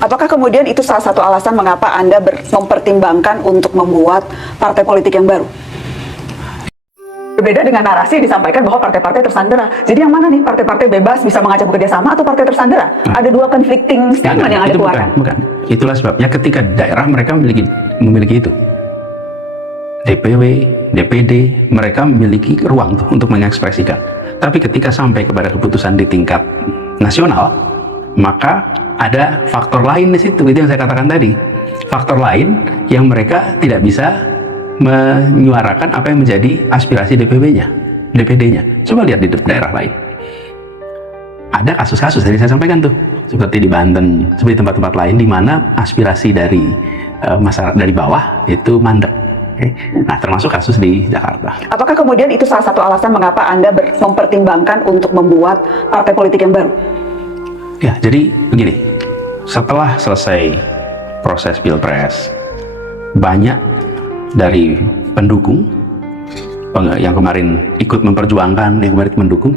Apakah kemudian itu salah satu alasan mengapa Anda mempertimbangkan untuk membuat partai politik yang baru? Berbeda dengan narasi disampaikan bahwa partai-partai tersandera. Jadi yang mana nih, partai-partai bebas bisa mengajak bekerja sama atau partai tersandera? Ada dua conflicting statement yang Anda keluarkan. Bukan. Itulah sebabnya ketika daerah mereka memiliki itu. DPW, DPD, mereka memiliki ruang untuk mengekspresikan. Tapi ketika sampai kepada keputusan di tingkat nasional, maka ada faktor lain di situ, itu yang saya katakan tadi. Faktor lain yang mereka tidak bisa menyuarakan apa yang menjadi aspirasi DPW-nya, DPD-nya. Coba lihat di daerah lain. Ada kasus-kasus tadi saya sampaikan tuh, seperti di Banten, seperti tempat-tempat lain di mana aspirasi dari masyarakat dari bawah itu mandek. Nah, termasuk kasus di Jakarta. Apakah kemudian itu salah satu alasan mengapa Anda mempertimbangkan untuk membuat partai politik yang baru? Ya, jadi begini, setelah selesai proses Pilpres, banyak dari pendukung yang kemarin ikut memperjuangkan, yang kemarin mendukung,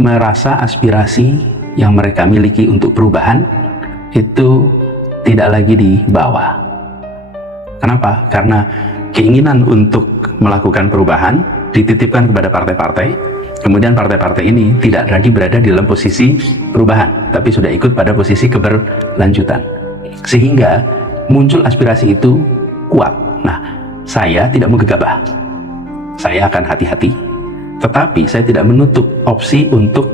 merasa aspirasi yang mereka miliki untuk perubahan itu tidak lagi dibawa. Kenapa? Karena keinginan untuk melakukan perubahan dititipkan kepada partai-partai. Kemudian partai-partai ini tidak lagi berada di dalam posisi perubahan, tapi sudah ikut pada posisi keberlanjutan. Sehingga muncul aspirasi itu kuat. Nah, saya tidak mau gegabah. Saya akan hati-hati. Tetapi saya tidak menutup opsi untuk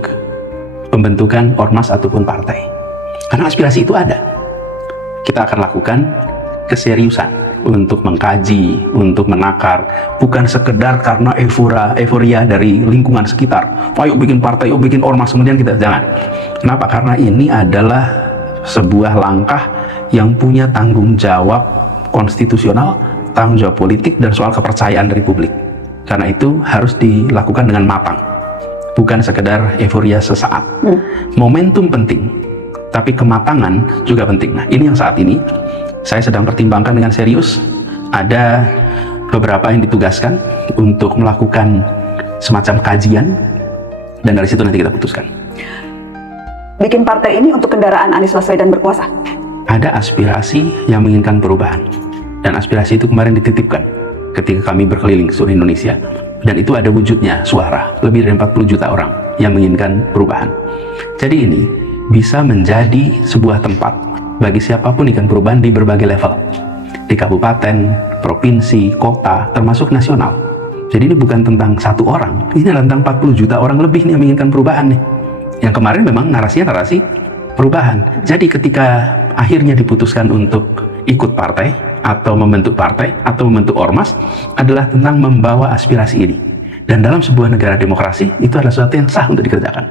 pembentukan ormas ataupun partai. Karena aspirasi itu ada. Kita akan lakukan keseriusan untuk mengkaji, untuk menakar, bukan sekedar karena euforia dari lingkungan sekitar. Ayo bikin partai, ayo bikin ormas, kemudian kita jangan. Kenapa? Karena ini adalah sebuah langkah yang punya tanggung jawab konstitusional, tanggung jawab politik, dan soal kepercayaan dari publik. Karena itu harus dilakukan dengan matang, bukan sekedar euforia sesaat. Momentum penting, tapi kematangan juga penting. Nah, ini yang saat ini saya sedang pertimbangkan dengan serius. Ada beberapa yang ditugaskan untuk melakukan semacam kajian, dan dari situ nanti kita putuskan. Bikin partai ini untuk kendaraan Anies Baswedan berkuasa? Ada aspirasi yang menginginkan perubahan, dan aspirasi itu kemarin dititipkan ketika kami berkeliling seluruh Indonesia, dan itu ada wujudnya suara lebih dari 40 juta orang yang menginginkan perubahan. Jadi ini bisa menjadi sebuah tempat bagi siapapun ikan perubahan di berbagai level, di kabupaten, provinsi, kota, termasuk nasional. Jadi ini bukan tentang satu orang, ini adalah tentang 40 juta orang lebih nih yang menginginkan perubahan nih. Yang kemarin memang narasinya narasi perubahan. Jadi ketika akhirnya diputuskan untuk ikut partai, atau membentuk partai, atau membentuk ormas, adalah tentang membawa aspirasi ini. Dan dalam sebuah negara demokrasi, itu adalah sesuatu yang sah untuk dikerjakan.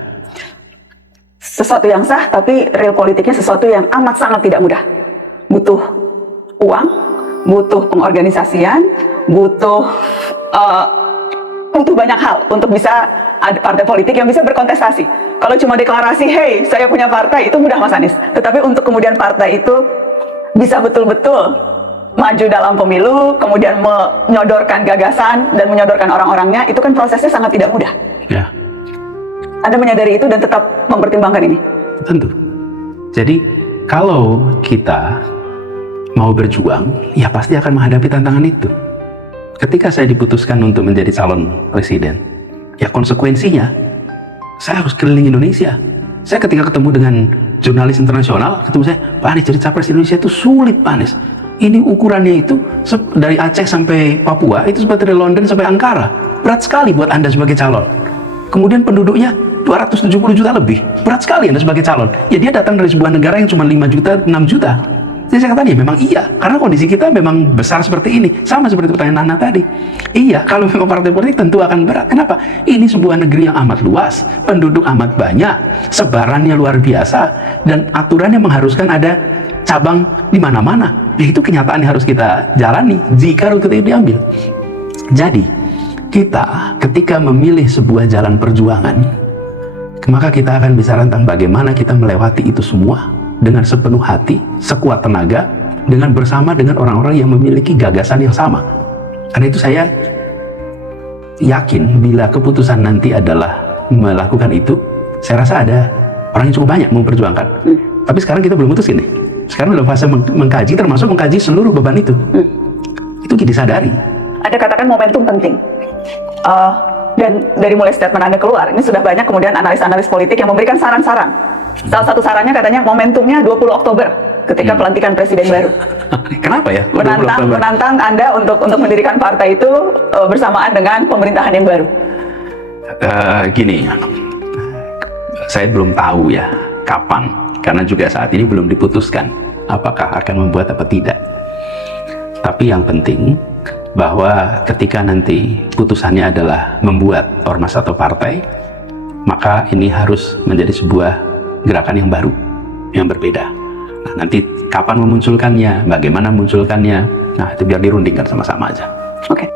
Sesuatu yang sah, tapi real politiknya sesuatu yang amat sangat tidak mudah. Butuh uang, butuh pengorganisasian, butuh banyak hal untuk bisa ada partai politik yang bisa berkontestasi. Kalau cuma deklarasi, hey, saya punya partai, itu mudah, Mas Anies. Tetapi untuk kemudian partai itu bisa betul-betul maju dalam pemilu, kemudian menyodorkan gagasan dan menyodorkan orang-orangnya, itu kan prosesnya sangat tidak mudah. Ya. Anda menyadari itu dan tetap mempertimbangkan ini? Tentu. Jadi kalau kita mau berjuang, ya pasti akan menghadapi tantangan itu. Ketika saya diputuskan untuk menjadi calon presiden, ya konsekuensinya saya harus keliling Indonesia. Saya ketika ketemu dengan jurnalis internasional, ketemu saya, Pak Anies jadi capres Indonesia itu sulit, Pak Anies. Ini ukurannya itu dari Aceh sampai Papua, itu seperti dari London sampai Ankara. Berat sekali buat Anda sebagai calon. Kemudian penduduknya 270 juta lebih. Berat sekali Anda sebagai calon. Ya dia datang dari sebuah negara yang cuma 5 juta, 6 juta. Jadi saya katakan, ya memang iya. Karena kondisi kita memang besar seperti ini. Sama seperti pertanyaan Nana tadi. Iya, kalau memang partai politik tentu akan berat. Kenapa? Ini sebuah negeri yang amat luas. Penduduk amat banyak. Sebarannya luar biasa. Dan aturannya mengharuskan ada cabang di mana-mana. Ya itu kenyataan yang harus kita jalani jika rute itu diambil. Jadi, kita ketika memilih sebuah jalan perjuangan, maka kita akan bicara tentang bagaimana kita melewati itu semua dengan sepenuh hati, sekuat tenaga, dengan bersama dengan orang-orang yang memiliki gagasan yang sama. Karena itu saya yakin bila keputusan nanti adalah melakukan itu, saya rasa ada orang yang cukup banyak memperjuangkan. Tapi sekarang kita belum putus ini. sekarang dalam fase mengkaji, termasuk mengkaji seluruh beban itu. Itu disadari. Anda katakan momentum penting. Dan dari mulai statement Anda keluar, ini sudah banyak kemudian analis-analis politik yang memberikan saran-saran. Salah satu sarannya katanya momentumnya 20 Oktober ketika pelantikan presiden baru. Kenapa ya? Menantang Anda untuk mendirikan partai itu bersamaan dengan pemerintahan yang baru. Gini, saya belum tahu ya kapan, karena juga saat ini belum diputuskan apakah akan membuat apa tidak. Tapi yang penting bahwa ketika nanti putusannya adalah membuat ormas atau partai, maka ini harus menjadi sebuah gerakan yang baru, yang berbeda. Nah, nanti kapan memunculkannya, bagaimana memunculkannya, nah itu biar dirundingkan sama-sama aja. Oke.